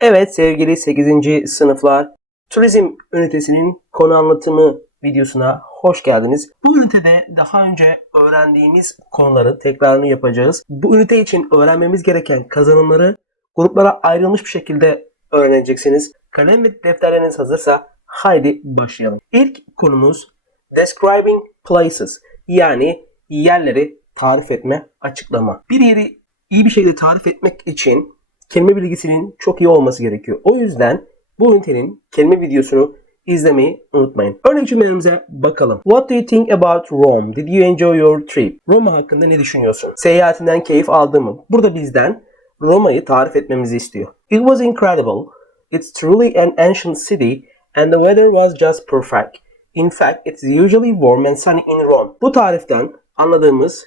Evet sevgili 8. sınıflar, turizm ünitesinin konu anlatımı videosuna hoş geldiniz. Bu ünitede daha önce öğrendiğimiz konuları tekrarını yapacağız. Bu ünite için öğrenmemiz gereken kazanımları gruplara ayrılmış bir şekilde öğreneceksiniz. Kalem ve defterleriniz hazırsa haydi başlayalım. İlk konumuz describing places yani yerleri tarif etme, açıklama. Bir yeri iyi bir şekilde tarif etmek için kelime bilgisinin çok iyi olması gerekiyor. O yüzden bu ünitenin kelime videosunu izlemeyi unutmayın. Örnek cümlelerimize bakalım. What do you think about Rome? Did you enjoy your trip? Roma hakkında ne düşünüyorsun? Seyahatinden keyif aldın mı? Burada bizden Roma'yı tarif etmemizi istiyor. It was incredible. It's truly an ancient city and the weather was just perfect. In fact, it's usually warm and sunny in Rome. Bu tariften anladığımız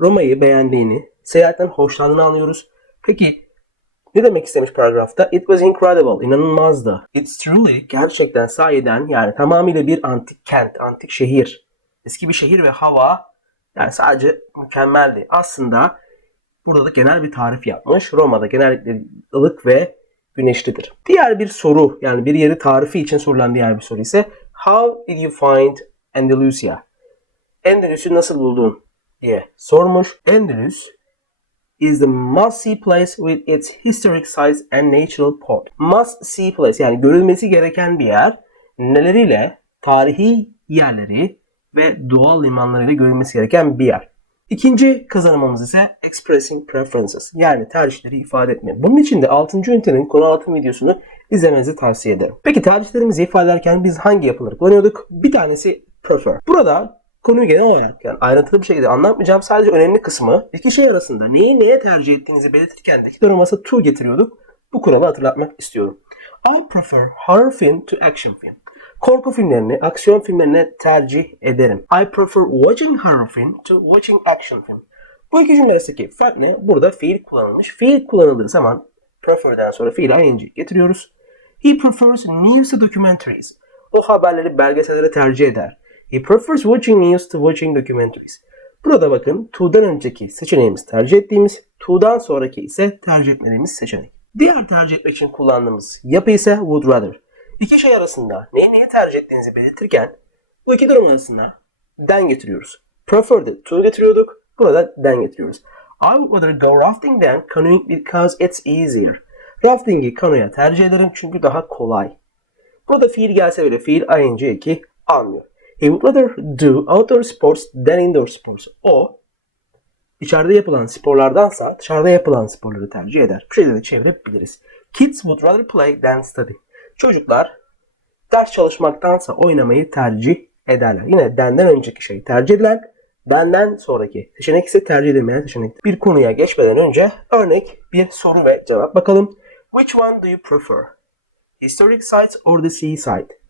Roma'yı beğendiğini, seyahatten hoşlandığını anlıyoruz. Peki ne demek istemiş paragrafta? It was incredible, inanılmazdı. It's truly, gerçekten sahiden yani tamamıyla bir antik kent, antik şehir. Eski bir şehir ve hava yani sadece mükemmeldi. Aslında burada da genel bir tarif yapmış. Roma'da genellikle ılık ve güneşlidir. Diğer bir soru yani bir yeri tarifi için sorulan diğer bir soru ise How did you find Andalusia? Endülüs'ü nasıl buldun diye sormuş. Endülüs is the must see place with its historic sites and natural port. Must see place yani görülmesi gereken bir yer. Neleriyle? Tarihi yerleri ve doğal limanlarıyla görülmesi gereken bir yer. İkinci kazanımımız ise expressing preferences yani tercihleri ifade etme. Bunun için de 6. ünitenin konu anlatım videosunu izlemenizi tavsiye ederim. Peki tercihlerimizi ifade ederken biz hangi yapıları kullanıyorduk? Bir tanesi prefer. Burada konuyu genel olarak yani ayrıntılı bir şekilde anlatmayacağım. Sadece önemli kısmı iki şey arasında neyi neye tercih ettiğinizi belirtirken iki aroması to getiriyorduk. Bu kuralı hatırlatmak istiyorum. I prefer horror film to action film. Korku filmlerini aksiyon filmlerine tercih ederim. I prefer watching horror film to watching action film. Bu iki cümle arasındaki fark ne? Burada fiil kullanılmış. Fiil kullanıldığı zaman prefer'den sonra fiil ing getiriyoruz. He prefers news documentaries. O haberleri belgesellere tercih eder. He prefers watching news to watching documentaries. Burada bakın to'dan önceki seçeneğimiz tercih ettiğimiz, to'dan sonraki ise tercih etmediğimiz seçenek. Diğer tercih etmek için kullandığımız yapı ise would rather. İki şey arasında neyi neye tercih ettiğinizi belirtirken bu iki durum arasında den getiriyoruz. Prefer'de to getiriyorduk. Burada den getiriyoruz. I would rather go rafting than canoeing because it's easier. Rafting'i kanoya tercih ederim çünkü daha kolay. Burada fiil gelse bile fiil ing eki almıyor. He would rather do outdoor sports than indoor sports. O içeride yapılan sporlardansa dışarıda yapılan sporları tercih eder. Bu şekilde de çevirebiliriz. Kids would rather play than study. Çocuklar ders çalışmaktansa oynamayı tercih ederler. Yine denden önceki şey tercih edilen, benden sonraki seçenek ise tercih edilmeyen seçenek. Bir konuya geçmeden önce örnek bir soru ve cevap bakalım. Which one do you prefer? Historic sites or the seaside?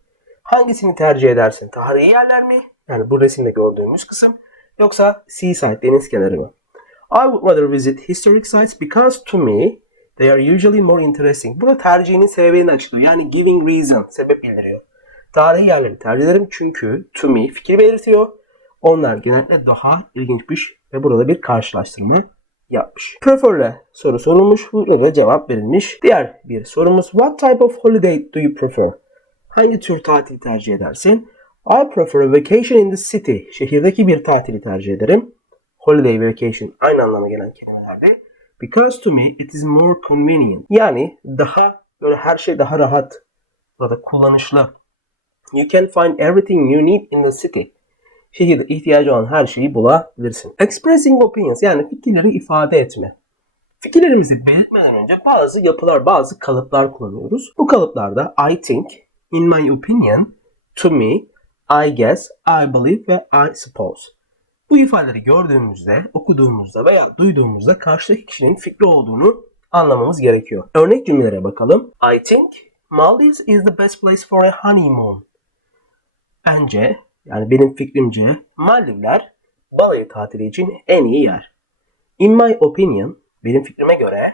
Hangisini tercih edersin? Tarihi yerler mi? Yani bu resimde gördüğümüz kısım. Yoksa seaside, deniz kenarı mı? I would rather visit historic sites because to me they are usually more interesting. Burada tercihinin sebebini açıklıyor. Yani giving reason, sebep bildiriyor. Tarihi yerleri tercih ederim çünkü to me fikir belirtiyor. Onlar genellikle daha ilginçmiş ve burada bir karşılaştırma yapmış. Prefer'le soru sorulmuş. Da cevap verilmiş. Diğer bir sorumuz. What type of holiday do you prefer? Hangi tür tatil tercih edersin? I prefer a vacation in the city. Şehirdeki bir tatili tercih ederim. Holiday vacation aynı anlama gelen kelimelerdi. Because to me it is more convenient. Yani daha böyle her şey daha rahat. Burada kullanışlı. You can find everything you need in the city. Şehirde ihtiyacı olan her şeyi bulabilirsin. Expressing opinions yani fikirleri ifade etme. Fikirlerimizi belirtmeden önce bazı yapılar, bazı kalıplar kullanıyoruz. Bu kalıplarda I think, in my opinion, to me, I guess, I believe ve I suppose. Bu ifadeleri gördüğümüzde, okuduğumuzda veya duyduğumuzda karşıdaki kişinin fikri olduğunu anlamamız gerekiyor. Örnek cümlelere bakalım. I think Maldives is the best place for a honeymoon. Bence, yani benim fikrimce Maldivler balayı tatili için en iyi yer. In my opinion, benim fikrime göre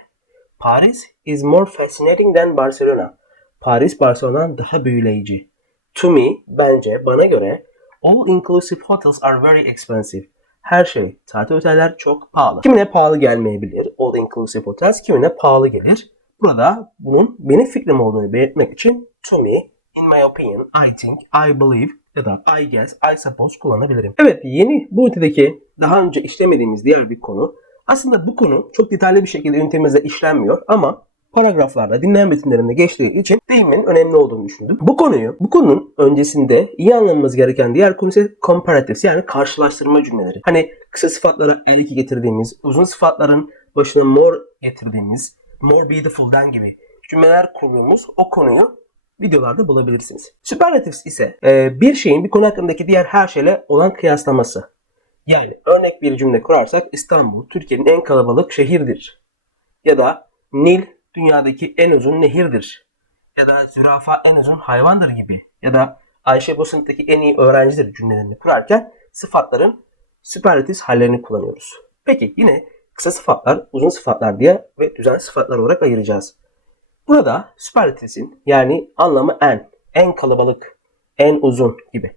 Paris is more fascinating than Barcelona. Paris Barcelona'dan daha büyüleyici. To me, bence, bana göre all inclusive hotels are very expensive. Her şey, tatil oteller çok pahalı. Kimine pahalı gelmeyebilir all inclusive hotels, kimine pahalı gelir. Burada bunun benim fikrim olduğunu belirtmek için to me, in my opinion, I think, I believe ya da I guess, I suppose kullanabilirim. Evet yeni bu ünitedeki daha önce işlemediğimiz diğer bir konu. Aslında bu konu çok detaylı bir şekilde ünitemizde işlenmiyor ama paragraflarda dinleyen metinlerinde geçtiği için değinmenin önemli olduğunu düşündüm. Bu konuyu, bu konunun öncesinde iyi anlamamız gereken diğer konu ise comparatives yani karşılaştırma cümleleri. Hani kısa sıfatlara elki getirdiğimiz, uzun sıfatların başına more getirdiğimiz, more beautiful'dan gibi cümleler kurduğumuz o konuyu videolarda bulabilirsiniz. Superlatives ise e, bir şeyin bir konu hakkındaki diğer her şeyle olan kıyaslaması. Yani örnek bir cümle kurarsak İstanbul Türkiye'nin en kalabalık şehirdir. Ya da Nil dünyadaki en uzun nehirdir. Ya da zürafa en uzun hayvandır gibi. Ya da Ayşe bu sınıftaki en iyi öğrencidir cümlelerini kurarken sıfatların superlatives hallerini kullanıyoruz. Peki yine kısa sıfatlar, uzun sıfatlar diye ve düzenli sıfatlar olarak ayıracağız. Burada superlatives'in yani anlamı en, en kalabalık, en uzun gibi.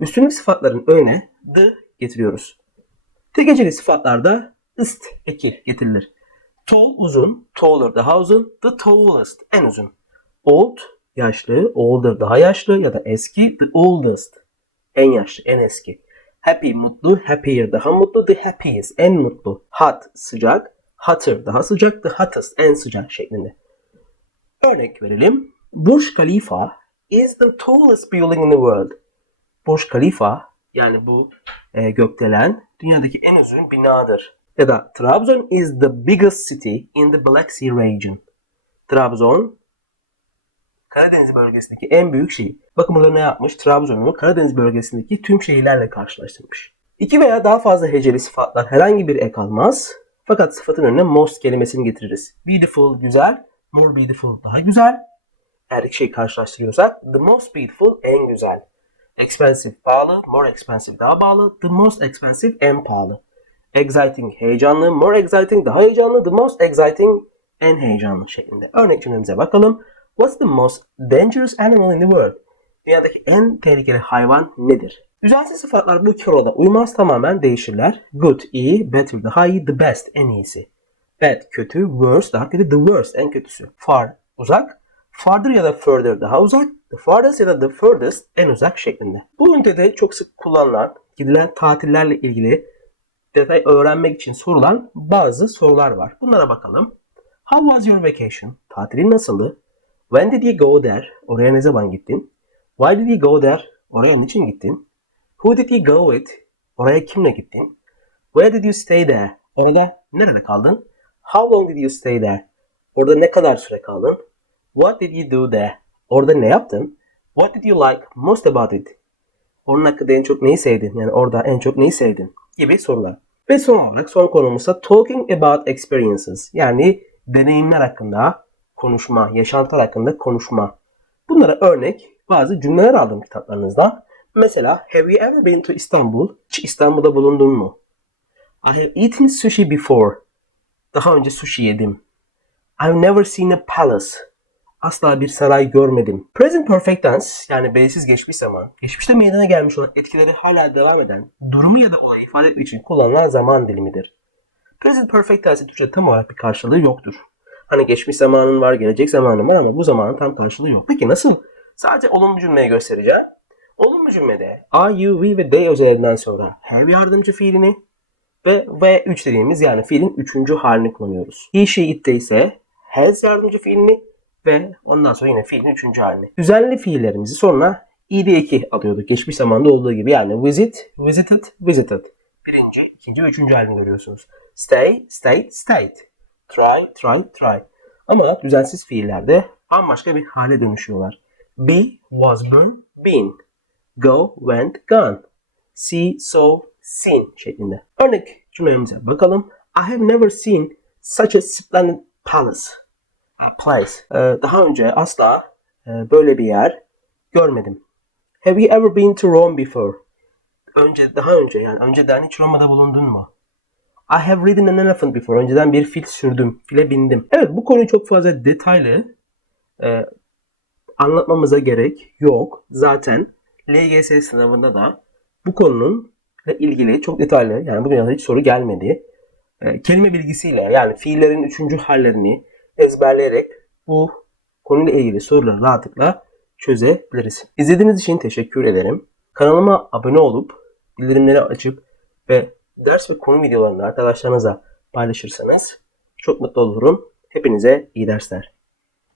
Üstünlük sıfatların önüne the getiriyoruz. Tek heceli sıfatlarda ist eki getirilir. Tall uzun, taller daha uzun, the tallest en uzun. Old yaşlı, older daha yaşlı ya da eski, the oldest en yaşlı, en eski. Happy mutlu, happier daha mutlu, the happiest en mutlu. Hot sıcak, hotter daha sıcak, the hottest en sıcak şeklinde. Örnek verelim. Burj Khalifa is the tallest building in the world. Burj Khalifa yani bu e, gökdelen dünyadaki en uzun binadır. Ya da Trabzon is the biggest city in the Black Sea region. Trabzon Karadeniz bölgesindeki en büyük şehir. Bakın burada ne yapmış? Trabzon'u Karadeniz bölgesindeki tüm şehirlerle karşılaştırmış. İki veya daha fazla heceli sıfatlar herhangi bir ek almaz. Fakat sıfatın önüne most kelimesini getiririz. Beautiful güzel, more beautiful daha güzel. Eğer iki şeyi karşılaştırıyorsak the most beautiful en güzel. Expensive pahalı, more expensive daha pahalı, the most expensive en pahalı. Exciting heyecanlı, more exciting daha heyecanlı, the most exciting en heyecanlı şeklinde. Örnek cümlemize bakalım. What's the most dangerous animal in the world? Dünyadaki en tehlikeli hayvan nedir? Düzensiz sıfatlar bu kurala uymaz tamamen değişirler. Good, iyi, better, daha iyi, the best, en iyisi. Bad, kötü, worse, daha kötü, the worst, en kötüsü. Far, uzak, farther ya da further, daha uzak, the farthest ya da the furthest, en uzak şeklinde. Bu ünitede çok sık kullanılan, gidilen tatillerle ilgili detay öğrenmek için sorulan bazı sorular var. Bunlara bakalım. How was your vacation? Tatilin nasıldı? When did you go there? Oraya ne zaman gittin? Why did you go there? Oraya niçin gittin? Who did you go with? Oraya kimle gittin? Where did you stay there? Orada nerede kaldın? How long did you stay there? Orada ne kadar süre kaldın? What did you do there? Orada ne yaptın? What did you like most about it? Onun hakkında en çok neyi sevdin? Yani orada en çok neyi sevdin? Gibi sorular. Ve son olarak son konumuzsa talking about experiences. Yani deneyimler hakkında konuşma, yaşantılar hakkında konuşma. Bunlara örnek bazı cümleler aldım kitaplarınızda. Mesela have you ever been to Istanbul? Hiç İstanbul'da bulundun mu? I have eaten sushi before. Daha önce sushi yedim. I've never seen a palace. Asla bir saray görmedim. Present perfect tense yani belirsiz geçmiş zaman, geçmişte meydana gelmiş olan etkileri hala devam eden durumu ya da olayı ifade etmek için kullanılan zaman dilimidir. Present perfect tense Türkçe tam olarak bir karşılığı yoktur. Hani geçmiş zamanın var, gelecek zamanın var ama bu zamanın tam karşılığı yok. Peki nasıl? Sadece olumlu cümleyi göstereceğim. Olumlu cümlede I, you, we ve they özelliğinden sonra have yardımcı fiilini ve V3 dediğimiz yani fiilin üçüncü halini kullanıyoruz. He, she, it'te ise has yardımcı fiilini ve ondan sonra yine fiilin üçüncü halini. Düzenli fiillerimizi sonra id2 alıyorduk. Geçmiş zamanda olduğu gibi yani visit, visited, visited. Birinci, ikinci ve üçüncü halini görüyorsunuz. Stay, stayed, stayed. Try, try, try. Ama düzensiz fiillerde bambaşka bir hale dönüşüyorlar. Be, was, been, been. Go, went, gone. See, saw, seen şeklinde. Örnek cümlemize bakalım. I have never seen such a splendid palace. A place. Ee, daha önce asla e, böyle bir yer görmedim. Have you ever been to Rome before? Önce, daha önce yani önceden hiç Roma'da bulundun mu? I have ridden an elephant before. Önceden bir fil sürdüm. File bindim. Evet bu konuyu çok fazla detaylı e, anlatmamıza gerek yok. Zaten LGS sınavında da bu konunun ilgili çok detaylı yani bu dünyada hiç soru gelmedi. E, kelime bilgisiyle yani fiillerin üçüncü hallerini ezberleyerek bu konuyla ilgili soruları rahatlıkla çözebiliriz. İzlediğiniz için teşekkür ederim. Kanalıma abone olup bildirimleri açıp ve ders ve konu videolarını arkadaşlarınıza paylaşırsanız çok mutlu olurum. Hepinize iyi dersler.